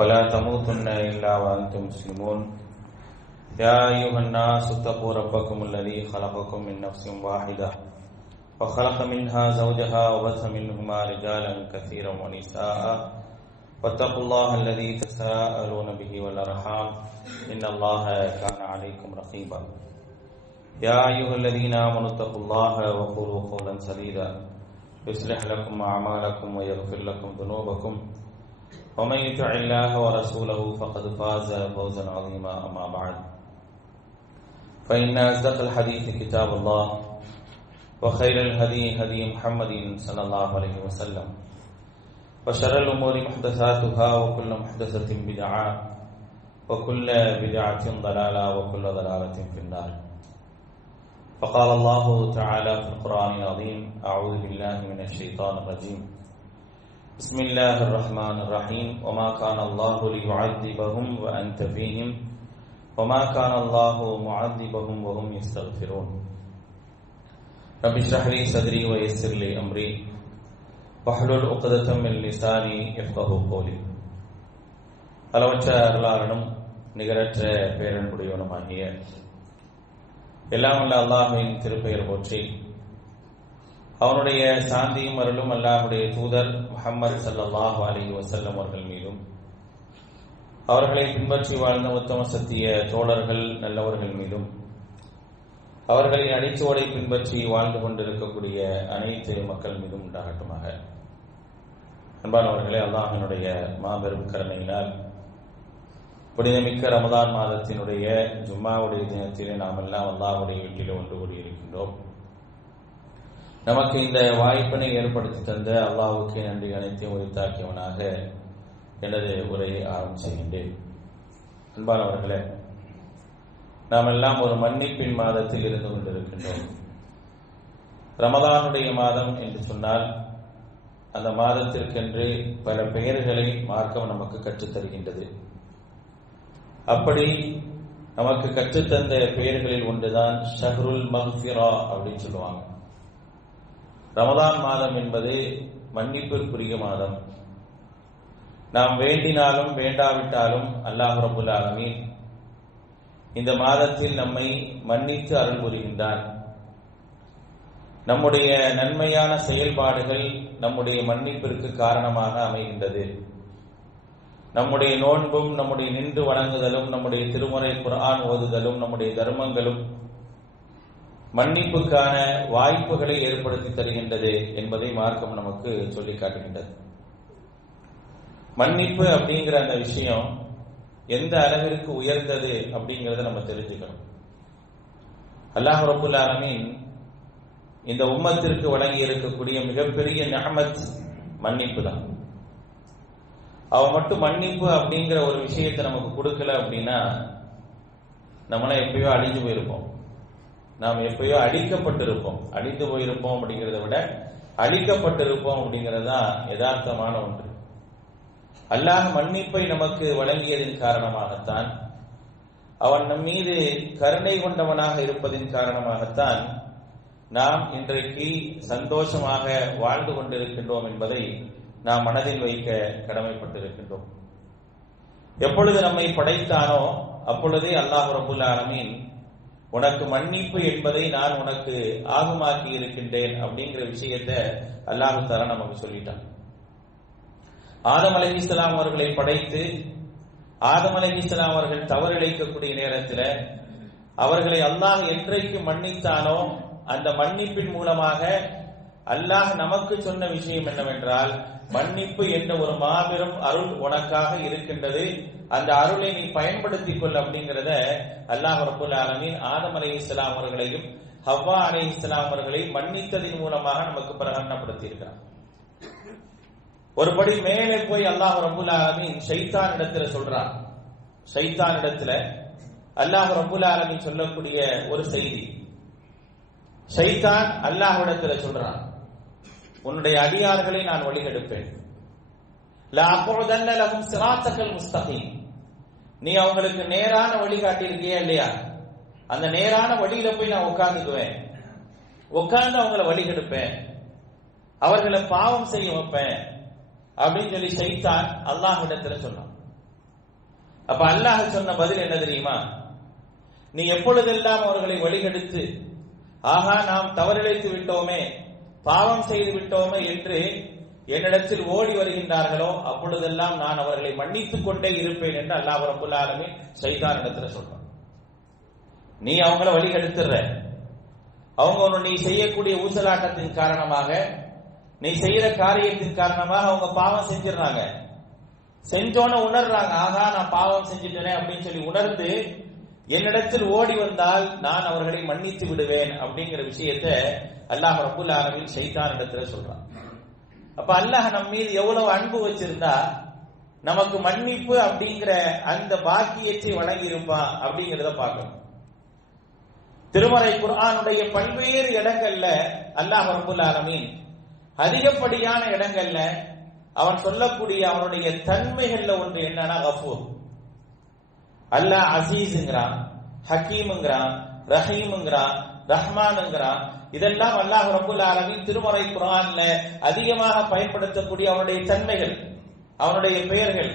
ولا تموتن إلا وأنتم مسلمون يا أيها الناس اتقوا ربكم الذي خلقكم من نفس واحدة وخلق منها زوجها وبث منهما رجالا كثيرا ونساء واتقوا الله الذي تساءلون به والأرحام إن الله كان عليكم رقيبا يا أيها الذين آمنوا اتقوا الله وقولوا قولا سديدا يصلح لكم أعمالكم ويغفر لكم ذنوبكم ومن يطع الله ورسوله فقد فاز فوزا عظيما أما بعد فإن أصدق الحديث كتاب الله وخير الهدي هدي محمد صلى الله عليه وسلم وشر الأمور محدثاتها وكل محدثة بدعة وكل بدعة ضلالة وكل ضلالة في النار فقال الله تعالى في القرآن العظيم أعوذ بالله من الشيطان الرجيم بسم الله الرحمن الرحيم وما كان الله ليعذبهم وأنت فيهم وما كان الله معذبهم وهم يستغفرون رب اشرح لي صدري ويسر لي أمري واحلل عقدة من لساني يفقهوا قولي அளவற்ற அருளாளனும் நிகரற்ற பேரன்புடையவனுமாகிய எல்லாம் வல்ல அல்லாஹ்வின் திருப்பெயர் போற்றி அவனுடைய சாந்தியும் அருளும் அல்லாஹ்வுடைய தூதர் முஹம்மது ஸல்லல்லாஹு அலைஹி வஸல்லம் அவர்கள் மீதும் அவர்களை பின்பற்றி வாழ்ந்த உத்தம சத்திய தோழர்கள் நல்லவர்கள் மீதும் அவர்களின் அடிச்சுவடை பின்பற்றி வாழ்ந்து கொண்டிருக்கக்கூடிய அனைத்து மக்கள் மீதும் உண்டாகட்டுமாக. அன்பானவர்களே, அல்லாஹ்வினுடைய மாபெரும் கருணையினால் புனிதமிக்க ரமதான் மாதத்தினுடைய ஜும்மாவுடைய தினத்திலே நாம் எல்லாம் அல்லாஹ்வுடைய வீட்டிலே ஒன்று கூடியிருக்கின்றோம். நமக்கு இந்த வாய்ப்பினை ஏற்படுத்தி தந்த அல்லாஹ்வுக்கு நன்றி அனைத்தையும் உரித்தாக்கியவனாக எனது உரையை ஆரம்பிக்கின்றேன். அன்பானவர்களே, நாம் எல்லாம் ஒரு மன்னிப்பின் மாதத்தில் இருந்து கொண்டிருக்கின்றோம். ரமதானுடைய மாதம் என்று சொன்னால் அந்த மாதத்திற்கென்று பல பெயர்களை மார்க்கம் நமக்கு கற்றுத்தருகின்றது. அப்படி நமக்கு கற்றுத்தந்த பெயர்களில் ஒன்றுதான் ஷஹ்ருல் மக்ஃபிரா அப்படின்னு சொல்லுவாங்க. ரமதான் மாதம் என்பது மன்னிப்பிற்குரிய மாதம். நாம் வேண்டினாலும் வேண்டாவிட்டாலும் அல்லாஹ் ரப்புல் ஆலமீன் இந்த மாதத்தில் நம்மை மன்னித்து அருள் புரிகின்றான். நம்முடைய நன்மையான செயல்பாடுகள் நம்முடைய மன்னிப்பிற்கு காரணமாக அமைகின்றது. நம்முடைய நோன்பும் நம்முடைய நின்று வணங்குதலும் நம்முடைய திருமுறை குர்ஆன் ஓதுதலும் நம்முடைய தர்மங்களும் மன்னிப்புக்கான வாய்ப்புகளை ஏற்படுத்தி தருகின்றது என்பதை மார்க்கம் நமக்கு சொல்லி காட்டுகின்றது. மன்னிப்பு அப்படிங்கிற அந்த விஷயம் எந்த அளவிற்கு உயர்ந்தது அப்படிங்கிறத நம்ம தெரிஞ்சுக்கணும். அல்லாஹ் ரப்புல் ஆலமீன் இந்த உம்மத்திற்கு வழங்கி இருக்கக்கூடிய மிகப்பெரிய நிஅமத் மன்னிப்பு தான். அவன் மட்டும் மன்னிப்பு அப்படிங்கிற ஒரு விஷயத்தை நமக்கு கொடுக்கல அப்படின்னா நம்மள எப்பயோ அழிஞ்சு போயிருப்போம். நாம் எப்பயோ அழிக்கப்பட்டிருப்போம். அழிந்து போயிருப்போம் அப்படிங்கிறத விட அழிக்கப்பட்டிருப்போம் அப்படிங்கிறது தான் யதார்த்தமான ஒன்று. அல்லாஹ் மன்னிப்பை நமக்கு வழங்கியதின் காரணமாகத்தான், அவன் நம் மீது கருணை கொண்டவனாக இருப்பதின் காரணமாகத்தான் நாம் இன்றைக்கு சந்தோஷமாக வாழ்ந்து கொண்டிருக்கின்றோம் என்பதை நாம் மனதில் வைக்க கடமைப்பட்டிருக்கின்றோம். எப்பொழுது நம்மை படைத்தானோ அப்பொழுதே அல்லாஹ் ரப்புல் ஆலமீன் உனக்கு மன்னிப்பு என்பதை நான் உனக்கு ஆகுமாக்கி இருக்கின்றேன் அப்படிங்கிற விஷயத்தை அல்லாஹ் தஆலா நமக்கு சொல்லிட்டான். ஆதம் அலைஹிஸ்ஸலாம் அவர்களை படைத்து ஆதம் அலைஹிஸ்ஸலாம் அவர்கள் தவறிழைக்கக்கூடிய நேரத்தில் அவர்களை அல்லாஹ் என்றைக்கு மன்னித்தானோ அந்த மன்னிப்பின் மூலமாக அல்லாஹ் நமக்கு சொன்ன விஷயம் என்னவென்றால், மன்னிப்பு என்ற ஒரு மாபெரும் அருள் உனக்காக இருக்கின்றது, அந்த அருளை நீ பயன்படுத்திக் கொள் அப்படிங்கிறத அல்லாஹ் ரப்புல் ஆலமீன் ஆதம் அலைஹிஸ்ஸலாம் அவர்களையும் ஹவ்வா அலைஹிஸ்ஸலாம் அவர்களை மன்னித்ததின் மூலமாக நமக்கு பிரகடனப்படுத்தி இருக்கிறார். ஒருபடி மேலே போய் அல்லாஹ் ரப்புல் ஆலமீன் ஷைத்தான் இடத்துல சொல்றான். ஷைத்தான் இடத்துல அல்லாஹ் ரப்புல் ஆலமீன் சொல்லக்கூடிய ஒரு செய்தி, ஷைத்தான் அல்லாஹ்விடத்துல சொல்றான், உன்னுடைய அடியார்களை நான் வழிகெடுப்பேன். லா அக்உதன்ன லஹும் ஸிராத்தகல் முஸ்தகீம், நீ அவங்களுக்கு நேரான வழி காட்டியிருக்கியா இல்லையா, அந்த நேரான வழியில போய் நான் உட்கார்ந்துக்குவேன், உட்கார்ந்து அவங்கள வழி கெடுப்பேன், அவர்களை பாவம் செய்ய வைப்பேன் அப்படின்னு சொல்லி ஷைத்தான் அல்லாஹ்விடத்துல சொன்னான். அப்ப அல்லாஹ் சொன்ன பதில் என்ன தெரியுமா? நீ எப்பொழுதெல்லாம் அவர்களை வழிகெடுத்து ஆகா நாம் தவறிழைத்து விட்டோமே, பாவம் செய்து விட்டோமே என்று என்னிடத்தில் ஓடி வருகின்றார்களோ அப்பொழுதெல்லாம் நான் அவர்களை மன்னித்துக் கொண்டே இருப்பேன் என்று அல்லாஹ் ரப்பல் ஆலமீன் ஷைத்தான் இடத்துல சொல்றான். நீ அவங்கள வழிகெடுத்துற, அவங்க நீ செய்யக்கூடிய ஊசலாட்டத்தின் காரணமாக, நீ செய்யற காரியத்தின் காரணமாக அவங்க பாவம் செஞ்சிடறாங்க. செஞ்சோன்னு உணர்றாங்க, ஆகா நான் பாவம் செஞ்சுட்டேனே அப்படின்னு சொல்லி உணர்ந்து என்னிடத்தில் ஓடி வந்தால் நான் அவர்களை மன்னித்து விடுவேன் அப்படிங்கிற விஷயத்தை அல்லாஹ் ரப்பல் ஆலமீன் ஷைத்தான் இடத்துல சொல்றான். அப்ப அல்லாஹ் நம் மீது எவ்வளவு அன்பு வச்சிருந்தா நமக்கு மன்னிப்பு அப்படிங்கிற அந்த பாக்கியத்தை வழங்கி இருப்பான் அப்படிங்கிறத பார்க்கணும். திருமறை குர்ஆனுடைய பல்வேறு இடங்கள்ல அல்லாஹ் ரப்பல் ஆலமீன் அதிகப்படியான இடங்கள்ல அவன் சொல்லக்கூடிய அவனுடைய தன்மைகள்ல ஒன்று என்னன்னா கஃபூர். அல்லாஹ் அசீஸ்ங்கிறான், ஹக்கீம்ங்கிறான், ரஹீம்ங்கிறான், ரஹ்மான்ங்கிறான். இதெல்லாம் அல்லாஹ் ரப்பல் ஆலமீன் திருமறை குர்ஆன்ல அதிகமாக பயன்படுத்தக்கூடிய அவனுடைய தன்மைகள், அவனுடைய பெயர்கள்.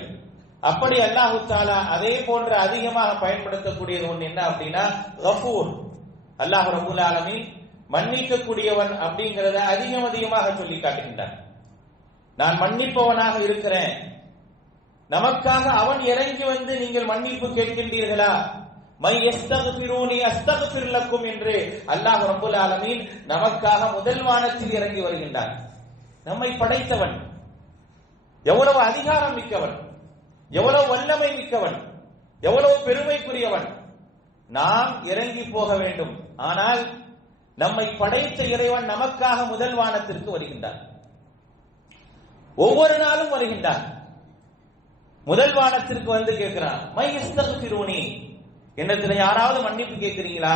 அப்படி அல்லாஹ் தஆலா அதே போன்ற அதிகமாக பயன்படுத்தக்கூடியது ஒன்று என்ன அப்படின்னா கஃபூர். அல்லாஹ் ரப்பல் ஆலமீன் மன்னிக்க கூடியவன் அப்படிங்கறத அதிகமாக சொல்லி காட்டுகின்றான். நான் மன்னிப்பவனாக இருக்கிறேன், நமக்காக அவன் இறங்கி வந்து நீங்கள் மன்னிப்பு கேட்கின்றீர்களா, மை யஸ்தக்ஃபிரூனி அஸ்தக்ஃபிர் லக்கும் என்று அல்லாஹ் ரப்பல் ஆலமீன் நமக்காக முதல் வானத்தில் இறங்கி வருகின்றான். நம்மை படைத்தவன், எவ்வளவு அதிகாரம் மிக்கவன், எவ்வளவு வல்லமை மிக்கவன், எவ்வளவு பெருமைக்குரியவன். நாம் இறங்கி போக வேண்டும், ஆனால் நம்மை படைத்த இறைவன் நமக்காக முதல் வானத்திற்கு வருகின்றான். ஒவ்வொரு நாளும் வருகின்றான். முதல் வானத்திற்கு வந்து கேட்கிறான், மை யஸ்தக்ஃபிரூனி, என்னிடத்தில் யாராவது மன்னிப்பு கேட்கிறீங்களா?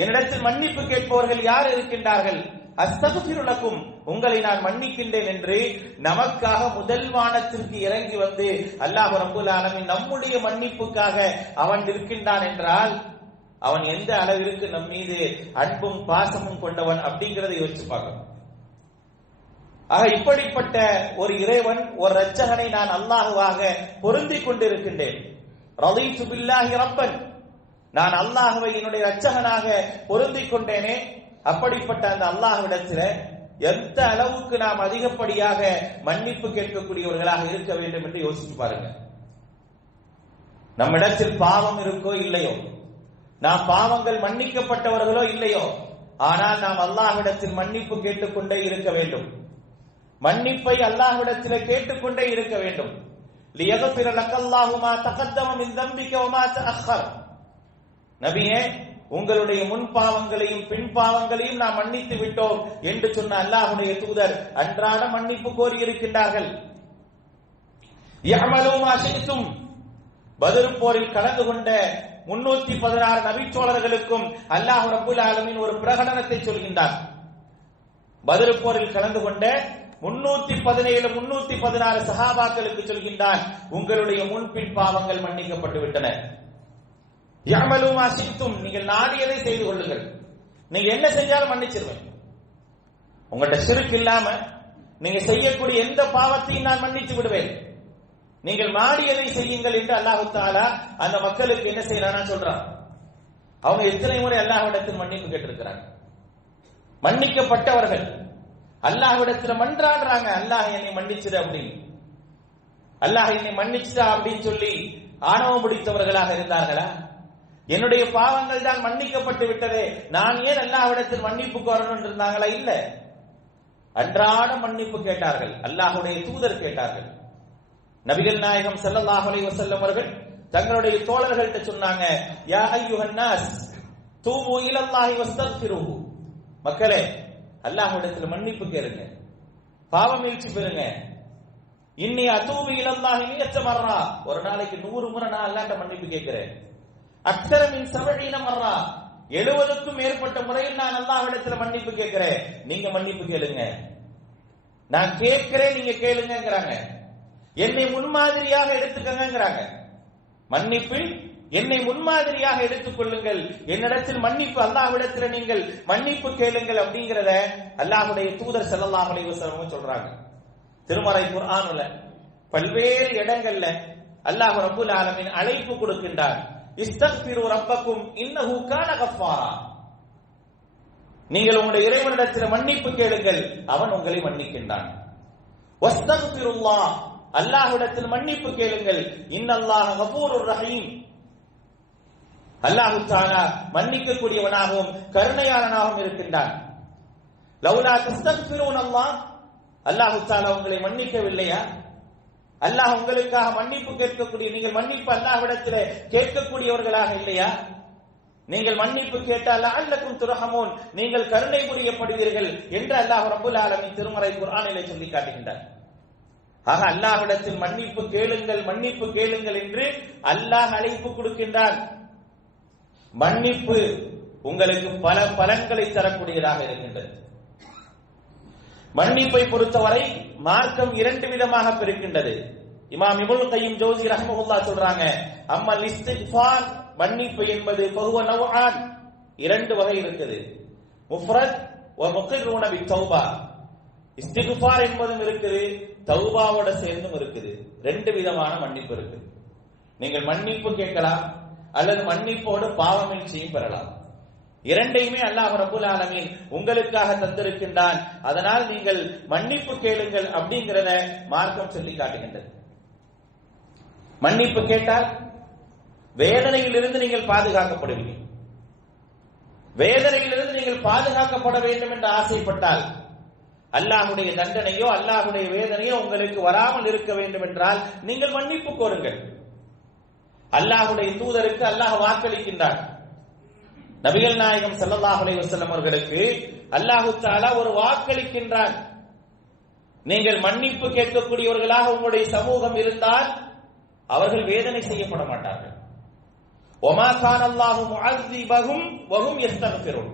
என்னிடத்தில் மன்னிப்பு கேட்பவர்கள் யார் இருக்கின்றார்கள்? அஸ்தக்ஃபிரு லக்கும், உங்களை நான் மன்னிக்கின்றேன் என்று நமக்காக முதல் வானத்திற்கு இறங்கி வந்து அல்லாஹ் ரப்பல் ஆலமீன் நம்முடைய மன்னிப்புக்காக அவன் இருக்கின்றான் என்றால் அவன் எந்த அளவிற்கு நம் மீது அன்பும் பாசமும் கொண்டவன் அப்படிங்கறதை யோசிச்சு பார்க்கணும். ஆக இப்படிப்பட்ட ஒரு இறைவன், ஒரு இரட்சகனை நான் அல்லாஹுவாக பொருந்திக் கொண்டிருக்கின்றேன். ரதீது பில்லாஹி ரப்பன், நான் அல்லாஹுவை என்னுடைய இரட்சகனாக பொருந்திக் கொண்டேனே. அப்படிப்பட்ட அந்த அல்லாஹ்விடத்துல எந்த அளவுக்கு நாம் அதிகப்படியாக மன்னிப்பு கேட்கக்கூடியவர்களாக இருக்க வேண்டும் என்று யோசிச்சு பாருங்க. நம்மிடத்தில் பாவம் இருக்கோ இல்லையோ, நாம் பாவங்கள் மன்னிக்கப்பட்டவர்களோ இல்லையோ, ஆனால் நாம் அல்லாஹ்விடத்தில் மன்னிப்பு கேட்டுக்கொண்டே இருக்க வேண்டும். மன்னிப்பை அல்லாஹ்விடத்தில் கேட்டுக்கொண்டே இருக்க வேண்டும். லியக்ஃபிர லக்கல்லாஹு மா தகத்தம மின் தம்பிக வ மா தஅக்கர். நபியே, உங்களுடைய முன் பாவங்களையும் பின் பாவங்களையும் நாம் மன்னித்து விட்டோம் என்று சொன்ன அல்லாஹ்வுடைய தூதர் அன்றாட மன்னிப்பு கோரி இருக்கின்றார்கள். யஅமலு மா ஷி'தும், பத்ர் போரில் கலந்து கொண்ட 316 நபித்தோழர்களுக்கும் அல்லாஹ் ரப்பல் ஆலமீன் ஒரு பிரகடனத்தை சொல்கின்றார். பத்ர் போரில் கலந்து கொண்ட 317 316 சஹாபாக்களுக்கு சொல்கின்றான், உங்களுடைய முன்பின் பாவங்கள் மன்னிக்கப்பட்டு விட்டன. யஅமலு மா ஷி'தும், நீங்கள் நாடியதை செய்து கொள்ளுங்கள், நீங்க என்ன செஞ்சாலும் மன்னிச்சிருவேன். உங்கள்ட்ட ஷிர்க் இல்லாம நீங்க செய்யக்கூடிய எந்த பாவத்தையும் நான் மன்னித்து விடுவேன், நீங்கள் நாடியதை செய்யுங்கள் என்று அல்லாஹ் தஆலா அந்த மக்களுக்கு என்ன செய்யறானா சொல்றான். அவங்க எத்தனை முறை அல்லாஹ்விடத்தில் மன்னிப்பு கேட்டிருக்கிறாங்க. மன்னிக்கப்பட்டவர்கள் அல்லாஹ்விடத்தில் மன்றாடுறாங்க, அல்லாஹ் என்னை மன்னிச்சிடு அப்படின்னு. அல்லாஹ் என்னை மன்னிச்சிடா அப்படின்னு சொல்லி ஆணவம் பிடித்தவர்களாக இருந்தார்களா? என்னுடைய பாவங்கள் தான் மன்னிக்கப்பட்டு விட்டதே, நான் ஏன் அல்லாஹ்விடத்தில் மன்னிப்பு கோரணும் இருந்தாங்களா? இல்ல, அன்றாட மன்னிப்பு கேட்டார்கள். அல்லாஹ்வுடைய தூதர் கேட்டார்கள். நபிகள் நாயகம் ஸல்லல்லாஹு அலைஹி வஸல்லம் அவர்கள் தங்களுடைய தோழர்கள்ட்ட சொன்னாங்க, யா அய்யுஹன் நாஸ் தூபு இலல்லாஹி வஸ்தக்ஃபிருஹு, மக்களே அல்லாஹ்விடத்தில் மன்னிப்பு கேளுங்க, பாவ மீட்சி பெறுங்க. இன்னி அதூபு இலல்லாஹி மியத்த மர்ரா, ஒரு நாளைக்கு 100 முறை நான் அல்லாஹ்ட்ட மன்னிப்பு கேட்கிறேன். அக்ஸர மின் 70 மர்ரா, 70க்கும் மேற்பட்ட முறையில் நான் அல்லாஹ்விடத்தில் மன்னிப்பு கேட்கிறேன். நீங்க மன்னிப்பு கேளுங்க, நான் கேட்கிறேன், நீங்க கேளுங்கங்கறாங்க. என்னை முன்மாதிரியாக எடுத்துக்கங்கங்கறாங்க. மன்னிப்பில் என்னை முன்மாதிரியாக எடுத்துக் கொள்ளுங்கள், என்னிடத்தில் மன்னிப்பு, அல்லாஹ்விடத்தில் நீங்கள் மன்னிப்பு கேளுங்கள் அப்படிங்கறத அல்லாஹ்வுடைய தூதர் ஸல்லல்லாஹு அலைஹி வஸல்லம் சொல்றாங்க. திருமறை குர்ஆன்ல பல்வேறு இடங்கள்ல அல்லாஹ் ரப்பல் ஆலமீன் அழைப்பு கொடுக்கின்றார். இஸ்தக்பிரு ரப்பக்கும் இன்னஹு கான கஃபாரா. நீங்கள் உங்களுடைய இறைவனிடத்தில் மன்னிப்பு கேளுங்கள், அவன் உங்களை மன்னிக்கின்றான். வஸ்தக்பிருல்லாஹ், அல்லாஹ்விடத்தில் மன்னிப்பு கேளுங்கள். இன்னல்லாஹ கஃபூருர் ரஹீம், அல்லாஹ் தஆலா மன்னிக்கக்கூடியவனாகவும் கருணையாளனாகவும் இருக்கின்றான். லவ்லா தஸ்தக்பிரூன் அல்லாஹ், அல்லாஹ் தஆலா உங்களை மன்னிக்கவில்லையா? அல்லாஹ் உங்களுக்காக மன்னிப்பு கேட்கக்கூடிய, நீங்கள் மன்னிப்பு அல்லாஹ்விடத்தில் கேட்கக்கூடியவர்களாக இல்லையா? நீங்கள் மன்னிப்பு கேட்டால் லஅல்லக்கும் துர்ஹமூன், நீங்கள் கருணை புரியப்படுவீர்கள் என்று அல்லாஹ் ரப்பல் ஆலமீன் திருமறை குர்ஆனிலே சொல்லி காட்டுகின்றார். ஆக அல்லாஹ்விடத்தில் மன்னிப்பு கேளுங்கள், மன்னிப்பு கேளுங்கள் என்று அல்லாஹ் அழைப்பு கொடுக்கின்றான். மன்னிப்பு உங்களுக்கு பல பலன்களை தரக்கூடியதாக இருக்கின்றது. மன்னிப்பை பொறுத்தவரை மார்க்கம் இரண்டு விதமாக பிரிக்கின்றது. இமாம் இப்னு கய்யிம் ஜௌஸி ரஹ்மஹுல்லாஹ் சொல்றாங்க, அம்மல் இஸ்திக்ஃபார், மன்னிப்பு என்பது பஹுவ நவ்ஆன், இரண்டு வகை இருக்குது. முஃப்ரத் வ முக்ர்ரூன பித்தௌபா, இஸ்திக்ஃபார் என்பதும் இருக்குது, தௌபாவோட சேர்ந்தும் இருக்குது. ரெண்டு விதமான மன்னிப்பு இருக்கு. நீங்கள் மன்னிப்பு கேட்கலாம் அல்லது மன்னிப்போடு பாவமீட்சியும் பெறலாம். இரண்டையுமே அல்லாஹ் ரப்பல் ஆலமீன் உங்களுக்காக தந்திருக்கின்றான். அதனால் நீங்கள் மன்னிப்பு கேளுங்கள் அப்படிங்கிறத மார்க்கம் சொல்லி காட்டுகின்றது. மன்னிப்பு கேட்டால் வேதனையிலிருந்து நீங்கள் பாதுகாக்கப்படுவீர்கள். வேதனையிலிருந்து நீங்கள் பாதுகாக்கப்பட வேண்டும் என்று ஆசைப்பட்டால், அல்லாஹ்வுடைய தண்டனையோ அல்லாஹ்வுடைய வேதனையோ உங்களுக்கு வராமல் இருக்க வேண்டும் என்றால் நீங்கள் மன்னிப்பு கோருங்கள். அல்லாஹ்வுடைய தூதருக்கு அல்லாஹ் வாக்களிக்கின்றார். நபிகள் நாயகம் ஸல்லல்லாஹு அலைஹி வஸல்லம் அவர்களுக்கு அல்லாஹ் தஆலா ஒரு வாக்களிக்கின்றான். நீங்கள் மன்னிப்பு கேட்கக்கூடியவர்களாக உங்களுடைய சமூகம் இருந்தால் அவர்கள் வேதனை செய்யப்பட மாட்டார்கள். வமா கான அல்லாஹு முஅஸ்ஸிபஹும் வஹும் யஸ்தக்ஃபிரூன்,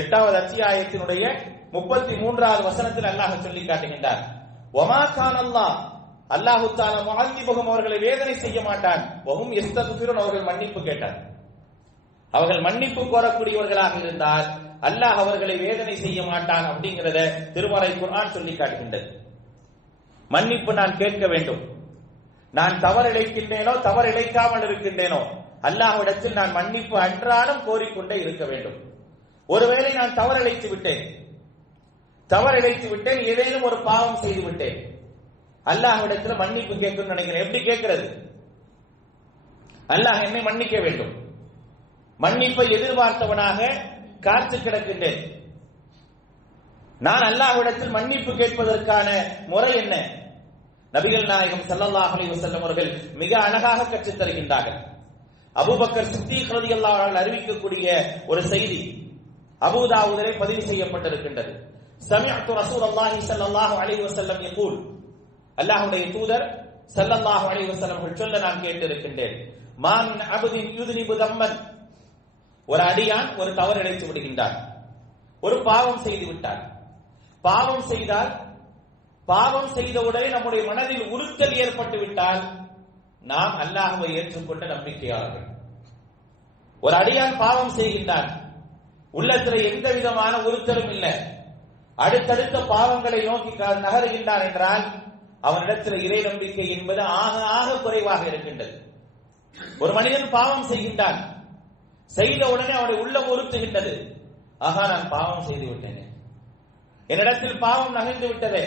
8வது அத்தியாயத்தினுடைய 33வது வசனத்தில் அல்லாஹ் சொல்லி காட்டுகின்றார். வமா கான அல்லாஹ் தஆலா முஅஸ்ஸிபஹும், அவர்களை வேதனை செய்ய மாட்டான். வஹும் யஸ்தக்ஃபிரூன், அவர்கள் மன்னிப்பு கேட்டார். அவர்கள் மன்னிப்பு கோரக்கூடியவர்களாக இருந்தால் அல்லாஹ் அவர்களை வேதனை செய்ய மாட்டான் அப்படிங்கிறத திருமறை குர்ஆன் சொல்லி காட்டுகின்றது. மன்னிப்பு நான் கேட்க வேண்டும். நான் தவறிழைக்கின்றேனோ தவறிழைக்காமல் இருக்கின்றேனோ அல்லாஹ்விடத்தில் நான் மன்னிப்பு அன்றாடம் கோரிக்கொண்டே இருக்க வேண்டும். ஒருவேளை நான் தவறிழைத்து விட்டேன், ஏதேனும் ஒரு பாவம் செய்து விட்டேன், அல்லாஹ்விடத்தில் மன்னிப்பு கேட்கணும்னு நினைக்கிறேன். எப்படி கேட்கிறது? அல்லாஹ் என்னை மன்னிக்க வேண்டும். மன்னிப்பை எதிர்பார்த்தவனாக காத்து கிடக்கின்றேன். நான் அல்லாஹ்விடத்தில் மன்னிப்பு கேட்பதற்கான முறை என்ன? நபிகள் நாயகம் ஸல்லல்லாஹு அலைஹி வஸல்லம் அவர்கள் மிக அழகாக கற்றுத் தருகின்றார்கள். அபூபக்கர் சித்தீக் ரலியல்லாஹு அன்ஹு அறிவிக்கக்கூடிய ஒரு செய்தி அபூ தாவூதிலே பதிவு செய்யப்பட்டிருக்கின்றது. சமிஅத்து ரசூலுல்லாஹி ஸல்லல்லாஹு அலைஹி வஸல்லம் யகூல், அல்லாஹ்வுடைய தூதர் ஸல்லல்லாஹு அலைஹி வஸல்லம் அவர்கள் சொல்ல நான் கேட்டிருக்கின்றேன். மா மின் அப்தின் யுذنب ذنبا, ஒரு அடியான் ஒரு தவறு இழைத்து விடுகின்றான், ஒரு பாவம் செய்து விட்டான். பாவம் செய்தால், பாவம் செய்த உடனே நம்முடைய மனதில் உறுத்தல் ஏற்பட்டு விட்டால் நாம் அல்லாஹ்வை ஏற்றுக்கொண்ட நம்பிக்கையாளர்கள். ஒரு அடியான் பாவம் செய்கின்றான், உள்ளத்தில் எந்த விதமான உறுத்தலும் இல்லை, அடுத்தடுத்த பாவங்களை நோக்கி நகருகின்றான் என்றால் அவனிடத்தில் இறை நம்பிக்கை என்பது ஆக ஆக குறைவாக இருக்கின்றது. ஒரு மனிதன் பாவம் செய்கின்றான், செய்த உடனே அவனுடைய உள்ளம் உறுத்துகின்றது, ஆகா நான் பாவம் செய்து விட்டேனே, என்னிடத்தில் பாவம் நகர்ந்து விட்டதே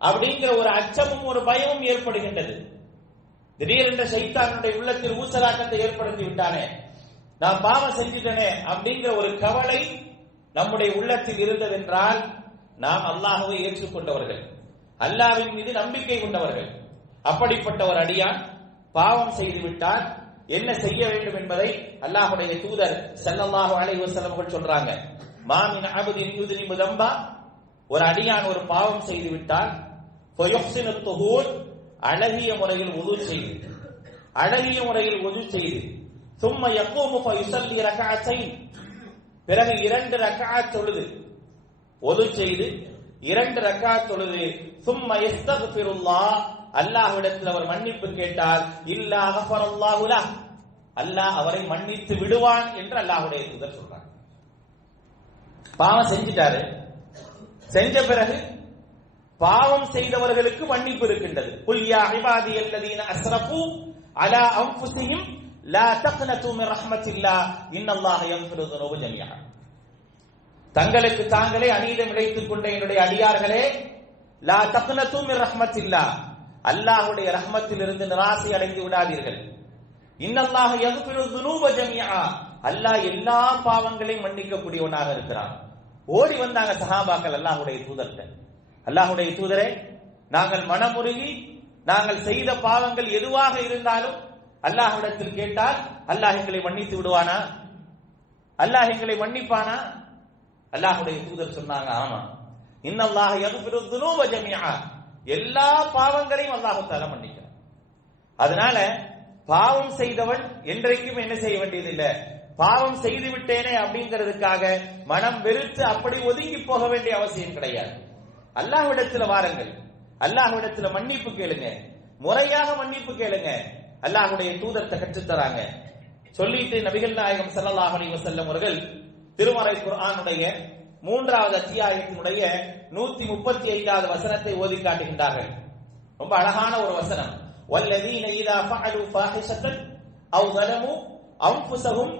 அப்படிங்கிற ஒரு அச்சமும் ஒரு பயமும் ஏற்படுகின்றது. திடீரென்ற சைத்தானுடைய உள்ளத்தில் ஊசலாட்டத்தை ஏற்படுத்தி விட்டானே, நான் பாவம் செஞ்சுட்டனே அப்படிங்கிற ஒரு கவலை நம்முடைய உள்ளத்தில் இருந்ததென்றால் நாம் அல்லாஹ்வை ஏற்றுக்கொண்டவர்கள், அல்லாஹ்வின் மீது நம்பிக்கை கொண்டவர்கள். அப்படிப்பட்ட ஒரு அடியான் பாவம் செய்துவிட்டால் என்ன செய்ய வேண்டும் என்பதை அல்லாஹ்வுடைய தூதர் ஸல்லல்லாஹு அலைஹி வஸல்லம் அவர்கள் சொல்றாங்க. மா மின் அப்தின் யுذنب ذنبا, ஒரு அடியான் ஒரு பாவம் செய்து விட்டால் ஃபயுஹ்சினு துஹூர், அழகிய முறையில் வுது செய்து ثم يقوم فيصلي ركعتين, பிறகு 2 ரக்அத் தொழுது, வுது செய்து 2 ரக்அத் தொழுது ثم يستغفر الله, அல்லாஹ்விடத்தில் அவர் மன்னிப்பு கேட்டால் இல்லா கஃபரல்லாஹு லஹ், அல்லாஹ் அவரை மன்னித்து விடுவான் என்று அல்லாஹ்வுடைய தூதர் சொல்றார். பாவம் செஞ்சிட்டாரு, செஞ்ச பிறகு பாவம் செய்தவர்களுக்கு மன்னிப்பு இருக்கின்றது. குல் யா இபாதியல்லதீன அஸ்ரஃபு அலா அன்ஃபுஸிஹிம் லா தக்னது மின் ரஹ்மத்தில்லாஹ் இன்னல்லாஹ யக்ஃபிரு ذுனூப ஜமீஆ. தங்களுக்கு தாங்களே அநீதம் இழைத்துக் கொண்ட என்னுடைய அடியார்களே, லா தக்னது மின் ரஹ்மத்தில்லாஹ், அல்லாஹ்வுடைய ரஹ்மத்திலிருந்து நிராசை அடைந்து விடாதீர்கள். இன்னல்லாஹ யக்ஃபிரு ذுனூப ஜமீஆ, அல்லாஹ் எல்லா பாவங்களையும் மன்னிக்கக்கூடியவனாக இருக்கிறான். ஓடி வந்தாங்க சஹாபாக்கள் அல்லாஹ்வுடைய தூதர்கிட்ட. அல்லாஹ்வுடைய தூதரே, நாங்கள் மனமுருகி நாங்கள் செய்த பாவங்கள் எதுவாக இருந்தாலும் அல்லாஹ்விடத்தில் கேட்டால் அல்லாஹ் எங்களை மன்னித்து விடுவானா? அல்லாஹ் எங்களை மன்னிப்பானா? அல்லாஹ்வுடைய தூதர் சொன்னாங்க, ஆமா, இன்னல்லாஹ யக்ஃபிரு ذுனூப ஜமீஆ, எல்லா பாவங்களையும் அல்லாஹ் தஆலா மன்னிக்கிறான். அதனால பாவம் செய்தவன் என்றைக்கும் என்ன செய்ய வேண்டியதில்லை, பாவம் செய்து விட்டேனே அப்படிங்கிறதுக்காக மனம் வெறுத்து அப்படி ஒதுங்கி போக வேண்டிய அவசியம் கிடையாது. அல்லாஹ்விடத்துல வாருங்கள், அல்லாஹ்விடத்துல மன்னிப்பு கேளுங்க, முறையாக மன்னிப்பு கேளுங்க. அல்லாஹ்வுடைய தூதர்ட்ட கற்றுத் தராங்க. சொல்லிட்டு நபிகள் நாயகம் ஸல்லல்லாஹு அலைஹி வஸல்லம் அவர்கள் திருமறை குர்ஆனுடைய 3வது அத்தியாயத்தினுடைய 135வது வசனத்தை ஓதி காட்டுகின்றார்கள். ரொம்ப அழகான ஒரு வசனம். வல்லதீன இதா ஃபஅலு ஃபாஹிஷத்தன் அவ் ஸலமு அன்ஃபுஸஹும்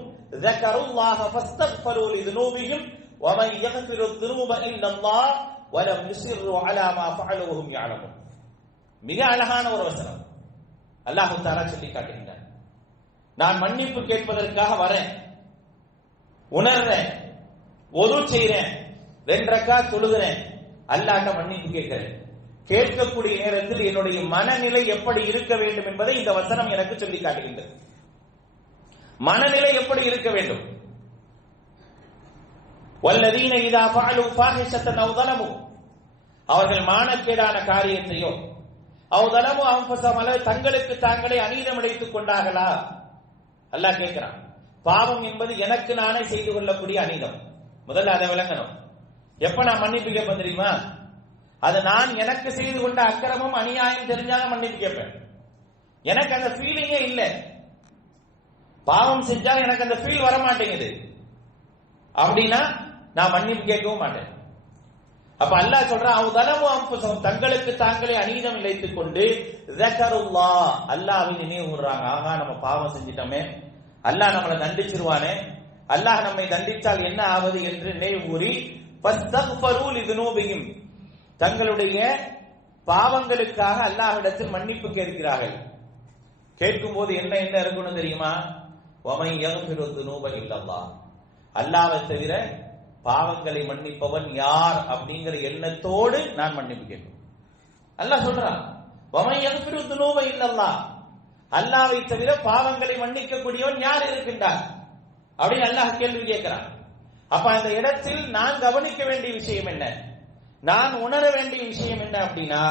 ذكروا فاستغفروا لذنوبهم ومن يغفر الذنوب الا الله ولم يصروا على ما فعلوا وهم يعلمون. மிக அழகான ஒரு வசனம். அல்லாஹ் தஆலா சொல்லி காட்டுகிறார், நான் மன்னிப்பு கேட்பதற்காக வரேன், உணர்றேன், ஒது செய்றேன், 2 ரக்காத் தொழுகிறேன், அல்லாஹ்ட்ட மன்னிப்பு கேட்கிறேன். கேட்கக்கூடிய நேரத்தில் என்னுடைய மனநிலை எப்படி இருக்க வேண்டும் என்பதை இந்த வசனம் எனக்கு சொல்லி காட்டுகின்றது. மனநிலை எப்படி இருக்க வேண்டும்? வல்லதீன இதா ஃபஅலு ஃபாஹிஷத்தன் அவ் ஸலமு, அவர்கள் மானக்கேடான காரியத்தையோ, அவ் ஸலமு அன்ஃபுஸஹும், அல்லது தங்களுக்கு தாங்களே அநீதம் இழைத்துக் கொண்டார்களா? அல்லாஹ் கேட்கிறான். பாவம் என்பது எனக்கு நானே செய்து கொள்ளக்கூடிய அநீதம். முதல்ல அதை விளங்கணும். எப்ப நான் மன்னிப்பு கேட்பேன் தெரியுமா? அது நான் எனக்கு செய்து கொண்ட அக்கிரமம் அநியாயம் தெரிஞ்சாலும் மன்னிப்பு கேட்பேன். எனக்கு அந்த ஃபீலிங்கே இல்லை. பாவம் செஞ்சா எனக்கு அந்த ஃபீல் வர மாட்டேங்குது அப்படின்னா நான் மன்னிப்பு கேட்கவும் மாட்டேன். அப்ப அல்லாஹ் சொல்றான், அவ் ஸலமு அன்ஃபுஸஹும், தங்களுக்கு தாங்களே அநீதம் இழைத்துக் கொண்டு ஸக்கருல்லாஹ், அல்லாஹ்வை நினைவு கூர்றாங்க. ஆகா, நம்ம பாவம் செஞ்சிட்டோமே, அல்லாஹ் நம்மளை தண்டிச்சிருவானே, அல்லாஹ் நம்மை தண்டித்தால் என்ன ஆவது என்று நினைவு கூறி ஃபஸ்தக்ஃபரு லிதுனூபிஹிம், தங்களுடைய பாவங்களுக்காக அல்லாஹ்விடத்தில் மன்னிப்பு கேட்கிறார்கள். கேட்கும் போது என்ன என்ன இருக்கணும் தெரியுமா? வமன் யக்ஃபிரு ذுனூப இல்லல்லாஹ், அல்லாஹ்வை தவிர பாவங்களை மன்னிப்பவன் யார் அப்படிங்கிற எண்ணத்தோடு நான் மன்னிப்பு கேட்பேன். அல்லாஹ் சொல்றான், வமன் யக்ஃபிரு ذுனூப இல்லல்லாஹ், அல்லாஹ்வை தவிர பாவங்களை மன்னிக்க கூடியவன் யார் இருக்கின்றார் அப்படின்னு அல்லாஹ் கேள்வி கேட்கிறான். அப்ப அந்த இடத்தில் நான் கவனிக்க வேண்டிய விஷயம் என்ன, நான் உணர வேண்டிய விஷயம் என்ன அப்படின்னா,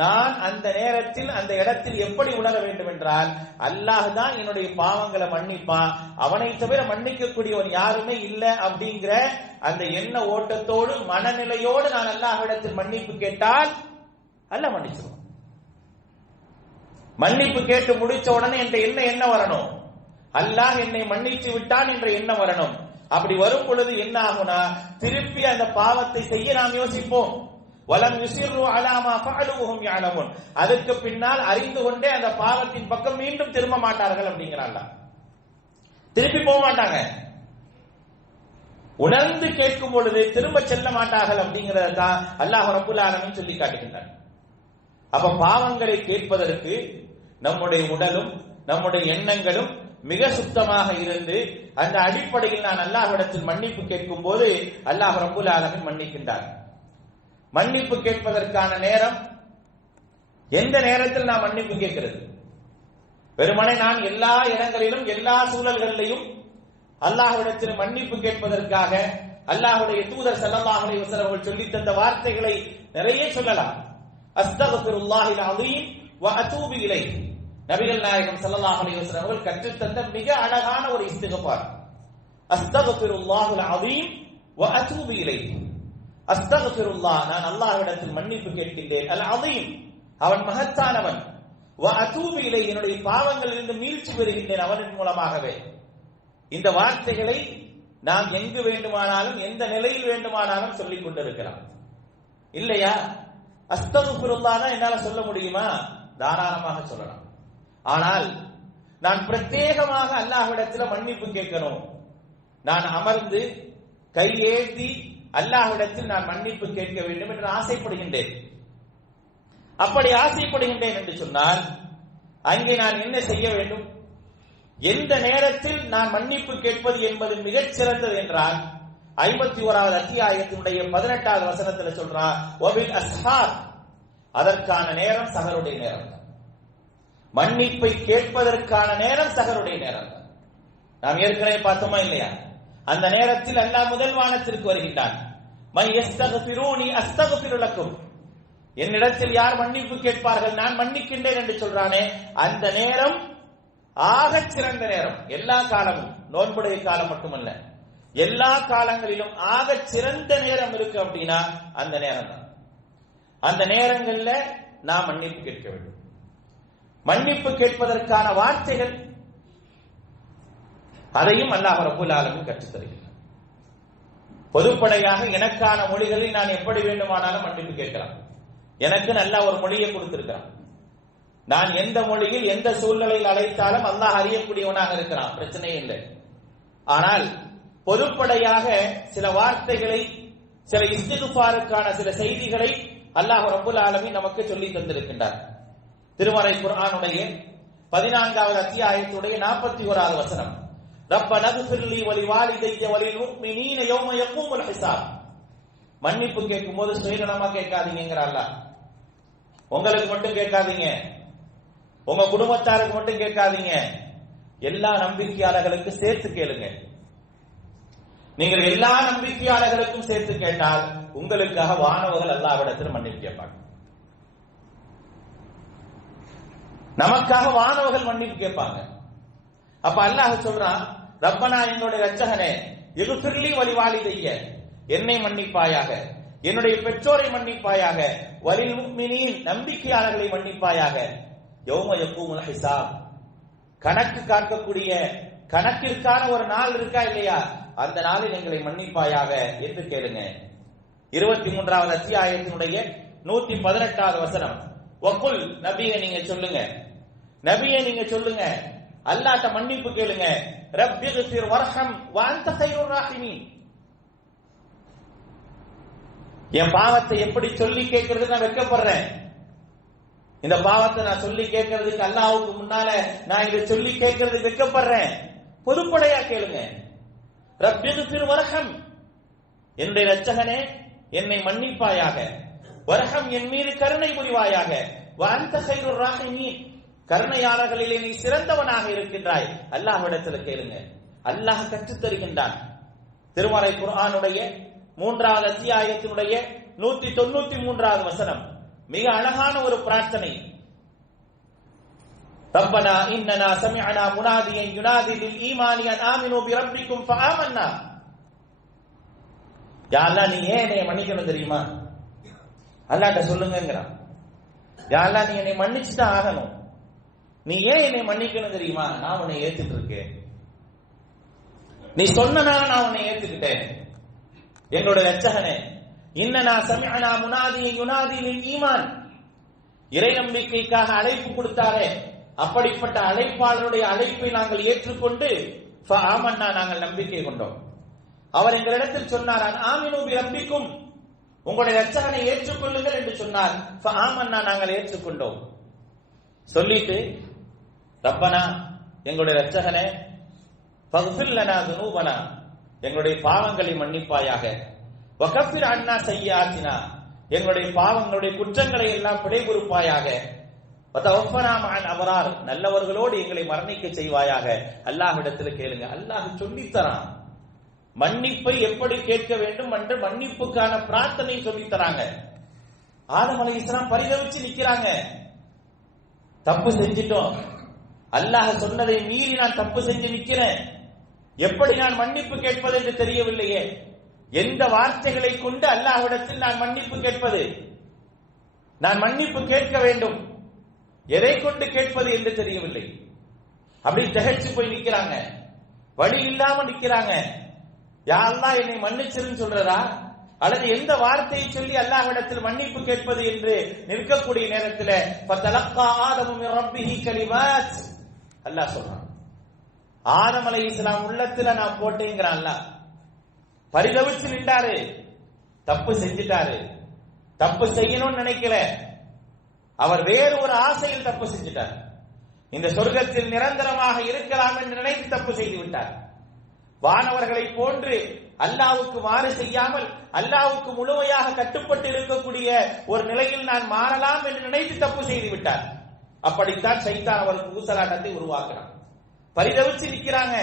நான் அந்த நேரத்தில் அந்த இடத்தில் எப்படி உணர வேண்டும் என்றால், அல்லாஹ் தான் என்னுடைய பாவங்களை மன்னிப்பான், அவனை தவிர மன்னிக்கக்கூடியவன் யாருமே இல்லை அப்படிங்கிற அந்த எண்ண ஓட்டத்தோடு மனநிலையோடு நான் அல்லாஹ்விடத்தில் மன்னிப்பு கேட்டால் அல்லாஹ் மன்னிச்சிருவான். மன்னிப்பு கேட்டு முடிச்ச உடனே என்ற எண்ணம் என்ன வரணும்? அல்லாஹ் என்னை மன்னித்து விட்டான் என்ற எண்ணம் வரணும். அப்படி வரும் பொழுது என்ன ஆகும்னா, திருப்பி அந்த பாவத்தை செய்ய நாம் யோசிப்போம். வலம் யுஸிர்ரு அலா மா ஃபஅலு வஹும் யஅலமுன், அதுக்கு பின்னால் அறிந்து கொண்டே அந்த பாவத்தின் பக்கம் மீண்டும் திரும்ப மாட்டார்கள் அப்படிங்கறாங்க. திருப்பி போக மாட்டாங்க. உணர்ந்து கேட்கும் பொழுது திரும்ப செல்ல மாட்டார்கள் அப்படிங்கறத தான் அல்லாஹ் ரப்பல் ஆலமீன் சொல்லி காட்டுகின்றார். அப்ப பாவங்களை கேட்பதற்கு நம்முடைய உடலும் நம்முடைய எண்ணங்களும் மிக சுத்தமாக இருந்து அந்த அடிப்படையில் நான் அல்லாஹ்விடத்தில் மன்னிப்பு கேட்கும் போது அல்லாஹ் ரப்பல் ஆலமீன் மன்னிக்கின்றார். மன்னிப்பு கேட்பதற்கான நேரம் எந்த நேரத்தில் நான் மன்னிப்பு கேட்கிறது? வெறுமனே நான் எல்லா இடங்களிலும் எல்லா சூழல்களிலும் அல்லாஹ்விடத்தில் மன்னிப்பு கேட்பதற்காக அல்லாஹ்வுடைய தூதர் ஸல்லல்லாஹு அலைஹி வஸல்லம் அவர்கள் சொல்லித் தந்த வார்த்தைகளை நிறைய சொல்லலாம். அஸ்தக்ஃபிருல்லாஹில் அஸீம் வ அதூபு இலைஹி, நபிகள் நாயகம் ஸல்லல்லாஹு அலைஹி வஸல்லம் அவர்கள் கற்றுத் தந்த மிக அழகான ஒரு இஸ்திக்ஃபார். அஸ்தக்ஃபிருல்லாஹில் அஸீம் வ அதூபு இலைஹி, அஸ்தக்ஃபிருல்லாஹ், நான் அல்லாஹ்விடத்தில் மன்னிப்பு கேட்கின்றேன், அல் அஸீம், அவன் மகத்தானவன், வ அதூபு இலைஹி, என்னுடைய பாவங்களிலிருந்து மீட்சி பெறுகின்றேன் அவனின் மூலமாகவே. இந்த வார்த்தைகளை நாம் எங்கு வேண்டுமானாலும் எந்த நிலையில் வேண்டுமானாலும் சொல்லிக் கொண்டிருக்கலாம் இல்லையா? அஸ்தகுஃபிருல்லாஹ் என்னால சொல்ல முடியுமா? தாராளமாக சொல்லலாம். ஆனால் நான் பிரத்யேகமாக அல்லாஹ்விடத்தில் மன்னிப்பு கேட்கணும், நான் அமர்ந்து கையேந்தி அல்லாஹ்விடத்தில் நான் மன்னிப்பு கேட்க வேண்டும் என்று ஆசைப்படுகின்றேன். அப்படி ஆசைப்படுகின்றேன் என்று சொன்னால் அங்கே நான் என்ன செய்ய வேண்டும்? எந்த நேரத்தில் நான் மன்னிப்பு கேட்பது என்பது மிகச் சிறந்தது என்றால் 51வது அத்தியாயத்தினுடைய 18வது வசனத்தில் சொல்றார், வபில் அஸ்ஹார், அதற்கான நேரம் சஹருடைய நேரம் தான். மன்னிப்பை கேட்பதற்கான நேரம் சஹருடைய நேரம் தான். நாம் ஏற்கனவே பார்த்தோமா இல்லையா? அந்த நேரத்தில் அல்லாஹ் முதல் வானத்திற்கு வருகின்றான். மை யஸ்தக்ஃபிரூனி அஸ்தக்ஃபிரு லக்கும், என்னிடத்தில் யார் மன்னிப்பு கேட்பார்கள் நான் மன்னிக்கின்றேன் என்று சொல்றானே, அந்த நேரம் ஆகச் சிறந்த நேரம். எல்லா காலமும், நோன்புடைய காலம் மட்டுமல்ல, எல்லா காலங்களிலும் ஆகச் சிறந்த நேரம் இருக்கு அப்படின்னா அந்த நேரம் தான். அந்த நேரங்கள்ல நாம் மன்னிப்பு கேட்க வேண்டும். மன்னிப்பு கேட்பதற்கான வார்த்தைகள் அதையும் அல்லாஹ் ரப்பல் ஆலமீன் கற்றுத் தருகிறார். பொதுப்படையாக எனக்கான மொழிகளில் நான் எப்படி வேண்டுமானாலும் மன்னிப்பு கேட்கலாம். எனக்கு நல்ல ஒரு மொழியை கொடுத்திருக்கிறான். நான் எந்த மொழியில் எந்த சூழ்நிலையில் அழைத்தாலும் அல்லாஹ் அறியக்கூடியவனாக இருக்கிறான், பிரச்சனையே இல்லை. ஆனால் பொதுப்படையாக சில வார்த்தைகளை, சில இஸ்திக்ஃபாருக்கான சில செய்திகளை அல்லாஹ் ரப்பல் ஆலமீன் நமக்கு சொல்லி தந்திருக்கின்றார். திருமறை குர்ஆனுடைய 14வது அத்தியாயத்துடைய 41வது வசனம், ரப்பனா ஃபிர்லி வலிவாலிதைய வலில் முஃமினீன யௌம யகூமுல் ஹிசாப். மன்னிப்பு கேட்கும் போது சுயநலமா கேட்காதீங்கங்கற அல்லாஹ். உங்களுக்கு மட்டும் கேட்காதீங்க, உங்க குடும்பத்தாருக்கு மட்டும் கேட்காதீங்க, எல்லா நம்பிக்கையாளர்களுக்கு சேர்த்து கேளுங்க. நீங்கள் எல்லா நம்பிக்கையாளர்களுக்கும் சேர்த்து கேட்டால் உங்களுக்காக வானவர்கள் அல்லாஹ்விடத்தில் மன்னிப்பு கேட்பாங்க. நமக்காக வானவர்கள் மன்னிப்பு கேட்பாங்க. அப்ப அல்லாஹ் சொல்றான், ரப்பனா என்னுடைய இரட்சகனே, இக்ஃபிர்லி வலிவாலிதைய, என்னை மன்னிப்பாயாக, என்னுடைய பெற்றோரை மன்னிப்பாயாக, வலில் முஃமினீன், நம்பிக்கையாளர்களை மன்னிப்பாயாக, யௌம யகூமுல் ஹிசாப், கணக்கு காக்கக்கூடிய கணக்கிற்கான ஒரு நாள் இருக்கா இல்லையா, அந்த நாளில் எங்களை மன்னிப்பாயாக என்று கேளுங்க. 23வது அத்தியாயத்தினுடைய 118வது வசனம், வகுல், நபியே நீங்க சொல்லுங்க, நபியே நீங்க சொல்லுங்க, அல்லாஹ்ட்ட மன்னிப்பு கேளுங்க, ரப்பிக்ஃபிர் வர்ஹம் வ அன்த கைருர் ராஹிமீன். என் பாவத்தை எப்படி சொல்லி கேட்கறது நான் வெட்கப்படுறேன். இந்த பாவத்தை நான் சொல்லி கேட்கறதுக்கு அல்லாஹ்வுக்கு முன்னால நான் இதை சொல்லி கேட்கறதுக்கு வெட்கப்படுறேன். பொதுப்படையா கேளுங்க. ரப்பிக்ஃபிர் வர்ஹம், என்னுடைய இரட்சகனே என்னை மன்னிப்பாயாக, வர்ஹம் என் மீது கருணை புரிவாயாக, வ அன்த கைருர் ராஹிமீன், கருணையாளர்களிலே நீ சிறந்தவனாக இருக்கின்றாய். அல்லாஹ்விடத்தில் கேளுங்க. அல்லாஹ் கற்றுத் தருகின்றான். திருமறை குர்ஆனுடைய 3வது அத்தியாயத்தினுடைய 193வது வசனம் மிக அழகான ஒரு பிரார்த்தனை. ரப்பனா இன்னனா சமிஅனா முனாதியன் யுனாதி லில் ஈமானி அன் ஆமினு பிரப்பிக்கும் ஃபஆமன்னா. யா அல்லாஹ், நீ ஏன் என்னை மன்னிக்கணும் தெரியுமா? அல்லாஹ்ட்ட சொல்லுங்கங்கறான். யா அல்லாஹ், நீ என்னை மன்னிச்சு தான் ஆகணும். நீ ஏன் என்னை மன்னிக்கணும் தெரியுமா? நான் உன்னை ஏத்துட்டு இருக்கேன். நீ சொன்னனால நான் உன்னை ஏத்துக்கிட்டேன். என்னோட இரட்சகனே, இன்னனா சமிஅனா முனாதியன் யுனாதி லில் ஈமான், இறை நம்பிக்கைக்காக அழைப்பு கொடுத்தாரே, அப்படிப்பட்ட அழைப்பாளருடைய அழைப்பை நாங்கள் ஏற்றுக்கொண்டு ஃபஆமன்னா, நாங்கள் நம்பிக்கை கொண்டோம். அவர் எங்களிடத்தில் சொன்னார், ஆமினு பிரப்பிக்கும், உங்களுடைய இரட்சகனை ஏற்றுக்கொள்ளுங்கள் என்று சொன்னார். ஃபஆமன்னா, நாங்கள் ஏற்றுக்கொண்டோம். சொல்லிட்டு ரப்பனா, எங்களுடைய இரட்சகனே, ஃபக்ஃபிர் லனா துனூபனா, எங்களுடைய பாவங்களை மன்னிப்பாயாக, வகஃபிர் அன்னா சய்யிஆத்தினா, எங்களுடைய பாவங்களுடைய குற்றங்களை எல்லாம் பிழை பொறுப்பாயாக, வதவஃபனா மஅல் அப்ரார், நல்லவர்களோடு எங்களை மரணிக்க செய்வாயாக. அல்லாஹ்விடத்தில் கேளுங்க. அல்லாஹ் சொல்லித் தரான் மன்னிப்பை எப்படி கேட்க வேண்டும் என்று. மன்னிப்புக்கான பிரார்த்தனை சொல்லித் தராங்க. ஆதம் அலைஹிஸ்ஸலாம் பரிதவிச்சு நிக்கிறாங்க. தப்பு செஞ்சிட்டோம், அல்லாஹ் சொன்னதை மீறி நான் தப்பு செஞ்சு நிக்கிறேன், எப்படி நான் மன்னிப்பு கேட்பது என்று தெரியவில்லையே, எந்த வார்த்தைகளை கொண்டு அல்லாஹ்விடத்தில் நான் மன்னிப்பு கேட்பது, நான் மன்னிப்பு கேட்க வேண்டும், எதை கொண்டு கேட்பது என்று தெரியவில்லை. அப்படி திகைச்சு போய் நிக்கிறாங்க, வழி இல்லாம நிக்கிறாங்க. யா அல்லாஹ், என்னை மன்னிச்சிருன்னு சொல்றதா, அல்லது எந்த வார்த்தையை சொல்லி அல்லாஹ்விடத்தில் மன்னிப்பு கேட்பது என்று நிற்கக்கூடிய நேரத்தில் ஃபதலக்கா ஆதமு மின் ரப்பிஹி கலிமாத், அல்லாஹ் சொல்றான். ஆதம் அலைஹிஸ்ஸலாம் உள்ளத்துல நான் போட்டேங்கிறான் அல்லாஹ். பரிதவிச்சு நின்றாரு, தப்பு செஞ்சிட்டாரு, தப்பு செய்யணும்னு நினைக்கல, அவர் வேறு ஒரு ஆசையில் தப்பு செஞ்சிட்டார். இந்த சொர்க்கத்தில் நிரந்தரமாக இருக்கலாம் என்று நினைத்து தப்பு செய்து விட்டார். வானவர்களை போன்று அல்லாஹ்வுக்கு மாறு செய்யாமல் அல்லாஹ்வுக்கு முழுமையாக கட்டுப்பட்டு இருக்கக்கூடிய ஒரு நிலையில் நான் மாறலாம் என்று நினைத்து தப்பு செய்து விட்டார். அப்படித்தான் சைத்தான் அவருக்கு ஊசலாட்டத்தை உருவாக்குறான். பரிதவிச்சு நிற்கிறாங்க.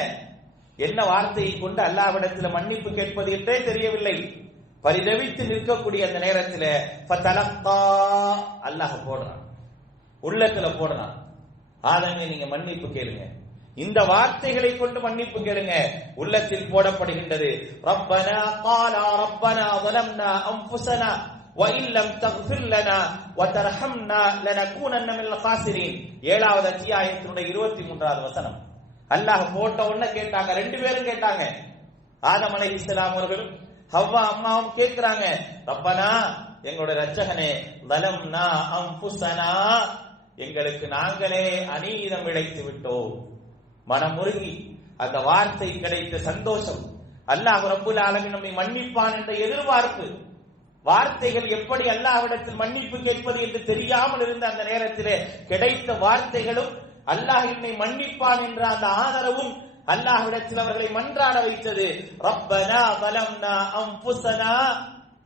என்ன வார்த்தையை கொண்டு அல்லாஹ்விடத்தில் மன்னிப்பு கேட்பது என்றே தெரியவில்லை. பரிதவித்து நிற்கக்கூடிய அந்த நேரத்தில் ஃபதலக்கா, அல்லாஹ் போடுறான், உள்ளத்துல போடுறான், ஆதமே நீங்க மன்னிப்பு கேளுங்க, இந்த வார்த்தைகளை கொண்டு மன்னிப்பு கேளுங்க. உள்ளத்தில் போடப்படுகின்றது, ரப்பனா காலா ரப்பனா ظلمنا انفسنا وان لم تغفر لنا وترحمنا لنكونن من الخاسرين. 7வது அத்தியாயத்தினுடைய 23வது வசனம். அல்லாஹ் போட்ட உடனே கேட்டாங்க, ரெண்டு பேரும் கேட்டாங்க. ஆதம் அலைஹிஸ்ஸலாம் அவர்களும் ஹவ்வா அம்மாவும் கேட்கிறாங்க, ரப்பனா எங்களுடைய ரட்சகனே, ظلمنا انفسنا எங்களுக்கு நாங்களே அநீதம் இழைத்து விட்டோம். மனமுருகி அந்த வார்த்தை கிடைத்த சந்தோஷம், அல்லாஹ் ரப்புல் ஆலமீன் நம்மை மன்னிப்பான் என்ற எதிர்பார்ப்பு, வார்த்தைகள் எப்படி அல்லாஹ்விடத்தில் மன்னிப்பு கேட்பது என்று தெரியாமல் இருந்த அந்த நேரத்திலே கிடைத்த வார்த்தைகளும் அல்லாஹ் என்னை மன்னிப்பான் என்ற அந்த ஆதரவும் அல்லாஹ்விடத்தில் அவர்களை மன்றாட வைத்தது. ரப்பனா ظلمنا انفسنا,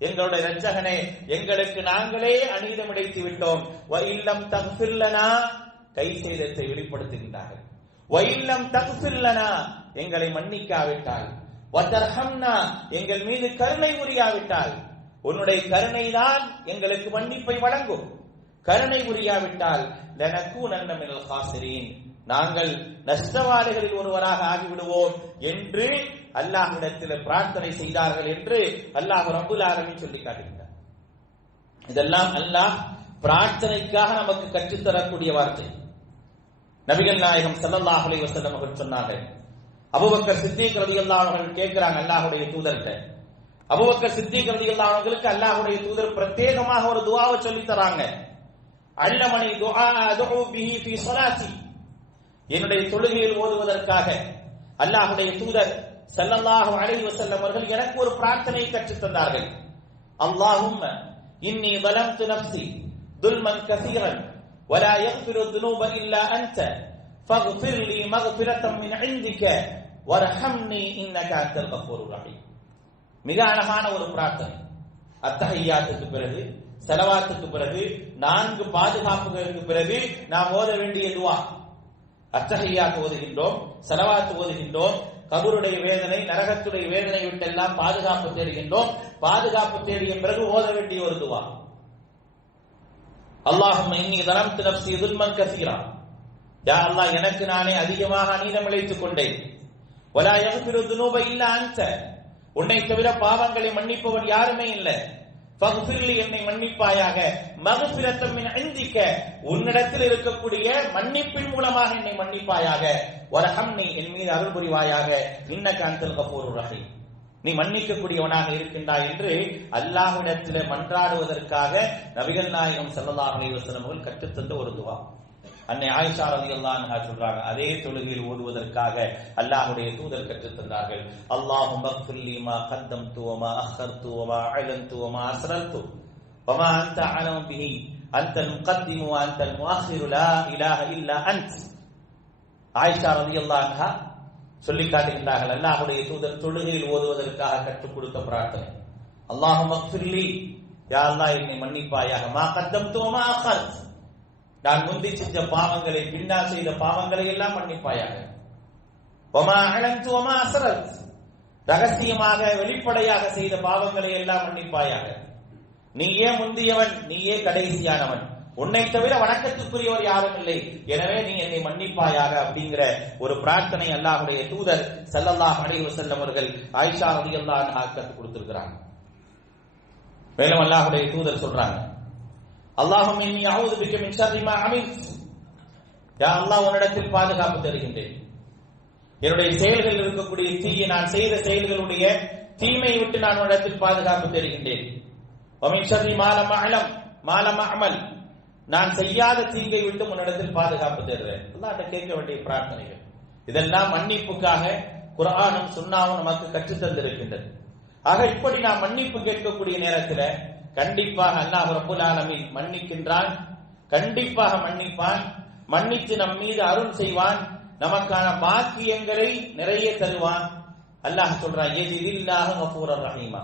எங்களுடைய ரட்சகனே எங்களுக்கு நாங்களே அநீதம் இழைத்து விட்டோம். வஇல்லம் தக்ஃபிர் லனா, கை செய்தத்தை வெளிப்படுத்துகின்றார்கள். வஇல்லம் தக்ஃபிர் லனா, எங்களை மன்னிக்காவிட்டால், வதர்ஹம்னா, எங்கள் மீது கருணை புரியாவிட்டால், உன்னுடைய கருணை தான் எங்களுக்கு மன்னிப்பை வழங்கும், கருணை புரியாவிட்டால் லனகூனன்ன மினல் காசிரீன், நாங்கள் நஷ்டவாளிகளில் ஒருவராக ஆகிவிடுவோம் என்று அல்லாஹ்விடத்தில் பிரார்த்தனை செய்தார்கள் என்று அல்லாஹ் ரப்புல் ஆலமீன் சொல்லி காட்டுகிறார். இதெல்லாம் அல்லாஹ் பிரார்த்தனைக்காக நமக்கு கற்றுத்தரக்கூடிய வார்த்தை. நபிகள் நாயகம் ஸல்லல்லாஹு அலைஹி வஸல்லம் அவர்கள் சொன்னார்கள், அபூபக்கர் சித்தீக் ரலியல்லாஹு அன்ஹு அவர்கள் கேட்கிறாங்க அல்லாஹ்வுடைய தூதர்கிட்ட. அபூபக்கர் சித்தீக் ரலியல்லாஹு அன்ஹு அவர்களுக்கு அல்லாஹ்வுடைய தூதர் பிரத்யேகமாக ஒரு துஆவை சொல்லி தராங்க. அல்லமனி துஆ அதுஉ பிஹி ஃபீ ஸலாத்தி, என்னுடைய தொழுகையில் ஓதுவதற்காக அல்லாஹ்வுடைய தூதர் ஸல்லல்லாஹு அலைஹி வஸல்லம் அவர்கள் எனக்கு ஒரு பிரார்த்தனையை கற்றுத் தந்தார்கள். அல்லாஹும்ம இன்னி ظلمت نفسي ظلما كثيرا ولا يغفر الذنوب الا انت فاغفر لي مغفرة من عندك وارحمني انك انت الغفور الرحيم. மிக அழகான ஒரு பிரார்த்தனை. அத்தஹியாத்துக்கு பிறகு, ஸலவாத்துக்கு பிறகு, 4 பாதுகாப்புகளுக்கு பிறகு நாம் ஓத வேண்டிய துஆ. அத்தஹியாத் ஓதுகின்றோம், ஸலவாத் ஓதுகின்றோம், கபருடைய வேதனை, நரகத்துடைய வேதனை விட்டெல்லாம் பாதுகாப்பு தேடுகின்றோம். பாதுகாப்பு தேடிய பிறகு ஓத வேண்டிய ஒரு துஆ, அல்லாஹும்ம இன்னி ظلمت نفسي ظلما كثيرا, யா அல்லாஹ் எனக்கு நானே அதிகமாக அநீதம் இழைத்துக் கொண்டேன். ولا يغفر الذنوب الا انت, உன்னை தவிர பாவங்களை மன்னிப்பவன் யாருமே இல்லை. ஃபக்ஃபிர்லி, என்னை மன்னிப்பாயாக. மக்ஃபிரத்தம் மின் இந்திக, உன்னிடத்தில் இருக்கக்கூடிய மன்னிப்பின் மூலமாக என்னை மன்னிப்பாயாக. வர்ஹம்னி, என் மீது அருள் புரிவாயாக. இன்னக அன்தல் கஃபூருர் ரஹீம், நீ மன்னிக்கக்கூடியவனாக இருக்கின்றாய் என்று அல்லாஹ்விடத்தில் மன்றாடுவதற்காக நபிகள் நாயகம் ஸல்லல்லாஹு அலைஹி வஸல்லம் அவர்கள் கற்றுத்தந்த ஒரு துஆ. அன்னை ஆயிஷா ரலியல்லாஹு அன்ஹா சொல்றாங்க, அதே தொழுகையில் ஓதுவதற்காக அல்லாஹ்வுடைய தூதர் கற்றுத் தந்தார்கள். அல்லாஹும்ம ஃபிர்லி மா கத்தம்து வ மா அഖர்து வ மா அலன்து வ மா அஸ்ரர்து வ மா அன்த அலமு பிஹி அன்தல் முகத்திமு வ அன்தல் முஅখিரு லா இலாஹ இல்லா அன்த். ஆயிஷா ரலியல்லாஹு அன்ஹா சொல்லி காட்டுகின்றார்கள், அல்லாஹ்வுடைய தூதர் தொழுகையில் ஓதுவதற்காக கற்றுக் கொடுத்த பிரார்த்தனை, அல்லாஹும்ம ஃபிர்லி, யா அல்லாஹ் என்னை மன்னிப்பாயாக. மா கத்தம்து வ மா அഖர்து, நான் முந்தி செஞ்ச பாவங்களை, பின்னால் செய்த பாவங்களை எல்லாம் மன்னிப்பாயாக. வமா அலன்து வமா அஸ்ரர்து, ரகசியமாக வெளிப்படையாக செய்த பாவங்களை எல்லாம் மன்னிப்பாயாக. நீயே முந்தியவன், நீயே கடைசியானவன், உன்னை தவிர வணக்கத்துக்குரியவர் யாரும் இல்லை, எனவே நீ என்னை மன்னிப்பாயாக அப்படிங்கிற ஒரு பிரார்த்தனை அல்லாஹ்வுடைய தூதர் ஸல்லல்லாஹு அலைஹி வஸல்லம் அவர்கள் ஆயிஷா ரலியல்லாஹு அன்ஹா கற்றுக் கொடுத்திருக்கிறாங்க. மேலும் அல்லாஹ்வுடைய தூதர் சொல்றாங்க, அல்லாஹும்ம இன்னி அஊது பிக மின் ஷர்ரி மா அமில்து, யா அல்லாஹ் உன்னிடத்தில் பாதுகாப்பு தருகின்றேன், என்னுடைய செயல்களில் இருக்கக்கூடிய தீய, நான் செய்த செயல்களுடைய தீமையை விட்டு நான் உன்னிடத்தில் பாதுகாப்பு தேடுகின்றேன். நான் செய்யாத தீங்கை விட்டு உன்னிடத்தில் பாதுகாப்பு தேடுறேன். அல்லாஹ்ட்ட கேட்க வேண்டிய பிரார்த்தனைகள் இதெல்லாம் மன்னிப்புக்காக குர்ஆனும் சுன்னாவும் நமக்கு கற்றுத் தந்திருக்கின்றது. ஆக இப்படி நாம் மன்னிப்பு கேட்கக்கூடிய நேரத்தில் கண்டிப்பாக அல்லாஹ் ரப்பல் ஆலமீன் மன்னிக்கின்றான், கண்டிப்பாக மன்னிப்பான், மன்னித்து நம் மீது அருள் செய்வான், நமக்கான பாக்கியங்களை நிறைய தருவான். அல்லாஹ் சொல்றான், யஜிதில்லாஹு கஃபூரர் ரஹீமா.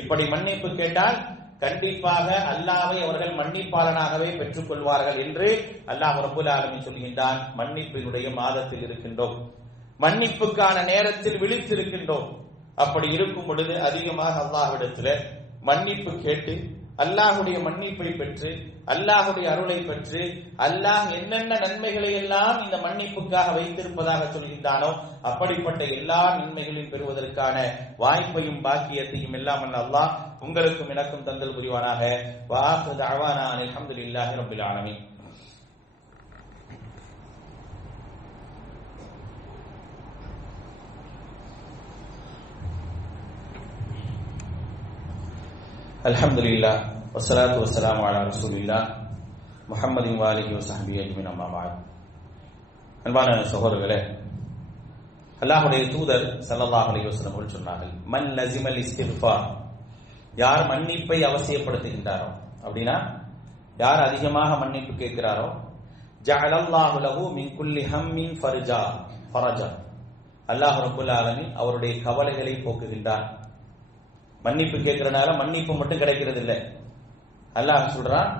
இப்படி மன்னிப்பு கேட்டால் கண்டிப்பாக அல்லாஹ்வை அவர்கள் மன்னிப்பாளனாகவே பெற்றுக் கொள்வார்கள் என்று அல்லாஹ் ரப்பல் ஆலமீன் சொல்கின்றான். மன்னிப்பினுடைய மாதத்தில் இருக்கின்றோம், மன்னிப்புக்கான நேரத்தில் விழித்திருக்கின்றோம். அப்படி இருக்கும் பொழுது அதிகமாக அல்லாஹ்விடத்தில் மன்னிப்பு கேட்டு அல்லாஹுடைய மன்னிப்பை பெற்று அல்லாஹுடைய அருளை பெற்று அல்லாஹ் என்னென்ன நன்மைகளை எல்லாம் இந்த மன்னிப்புக்காக வைத்திருப்பதாக சொல்கின்றானோ அப்படிப்பட்ட எல்லா நன்மைகளையும் பெறுவதற்கான வாய்ப்பையும் பாக்கியத்தையும் எல்லாம் அல்லாஹ் உங்களுக்கும் எனக்கும் தந்தல் புரிவானாக. வஆகிரு தஅவானா அல்ஹம்துலில்லாஹி ரப்பில் ஆலமீன். அல்ஹம்துலில்லாஹ் வஸ்ஸலாத்து வஸ்ஸலாமு அலா ரசூலில்லாஹ் முஹம்மதின் வாலிஹி வஸஹ்பிஹி அஜ்மஈன். அம்மா பஅத். அன்பான சகோதரர்களே, அல்லாஹ்வுடைய தூதர் ஸல்லல்லாஹு அலைஹி வஸல்லம் அவர்கள் சொன்னார்கள், மன் லஸிமல் இஸ்திக்ஃபார், யார் மன்னிப்பை அவசியப்படுத்துகின்றாரோ, அப்படின்னா யார் அதிகமாக மன்னிப்பு கேட்கிறாரோ, ஜஅலல்லாஹு லஹு மின் குல்லி ஹம்மின் ஃபரஜா, அல்லாஹ் ரப்பல் ஆலமீன் அவருடைய கவலைகளை போக்குகின்றார். மன்னிப்பு கேட்கிறனால மன்னிப்பு மட்டும் கிடைக்கிறது இல்லை. அல்லாஹ் சொல்றான்,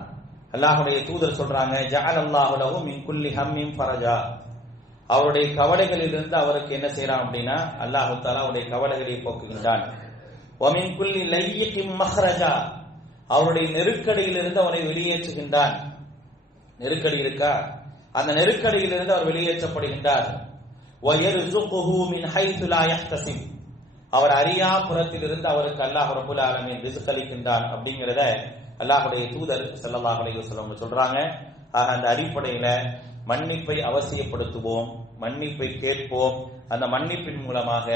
அல்லாஹ்வுடைய தூதர் சொல்றாங்க, ஜஅலல்லாஹு லஹு மின் குல்லி ஹம்மின் ஃபரஜா, அவருடைய கவலைகளிலிருந்து அவருக்கு என்ன செய்யறான் அப்படின்னா அல்லாஹ் தஆலா அவருடைய கவலைகளை போக்குகின்றான். வ மின் குல்லி லையிகின் மஹ்ரஜா, அவருடைய நெருக்கடியிலிருந்து அவரை வெளியேற்றுகின்றான். நெருக்கடி இருக்கா, அந்த நெருக்கடியிலிருந்து அவர் வெளியேற்றப்படுகின்றார். வ யர்ஸுகுஹு மின் ஹைது லா யஹ்தசிப், அவர் அறியா புறத்திலிருந்து அவருக்கு அல்லாஹ் ரப்பல் ஆலமீன் ரிஸ்க் அளிக்கின்றான் அப்படிங்கிறத அல்லாஹ்வுடைய தூதர் ஸல்லல்லாஹு அலைஹி வஸல்லம் சொல்றாங்க. ஆக அந்த அடிப்படையில மன்னிப்பை அவசியப்படுத்துவோம், மன்னிப்பை கேட்போம். அந்த மன்னிப்பின் மூலமாக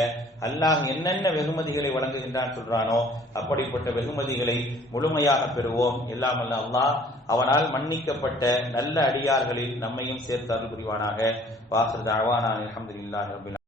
அல்லாஹ் என்னென்ன வெகுமதிகளை வழங்குகின்றான் சொல்றானோ அப்படிப்பட்ட வெகுமதிகளை முழுமையாக பெறுவோம். எல்லாம் அல்ல அல்லாஹ் அவனால் மன்னிக்கப்பட்ட நல்ல அடியார்களில் நம்மையும் சேர்த்து அருள் புரிவானாக. வாஹிரு தஅவானா அல்ஹம்துலில்லாஹி ரப்பில்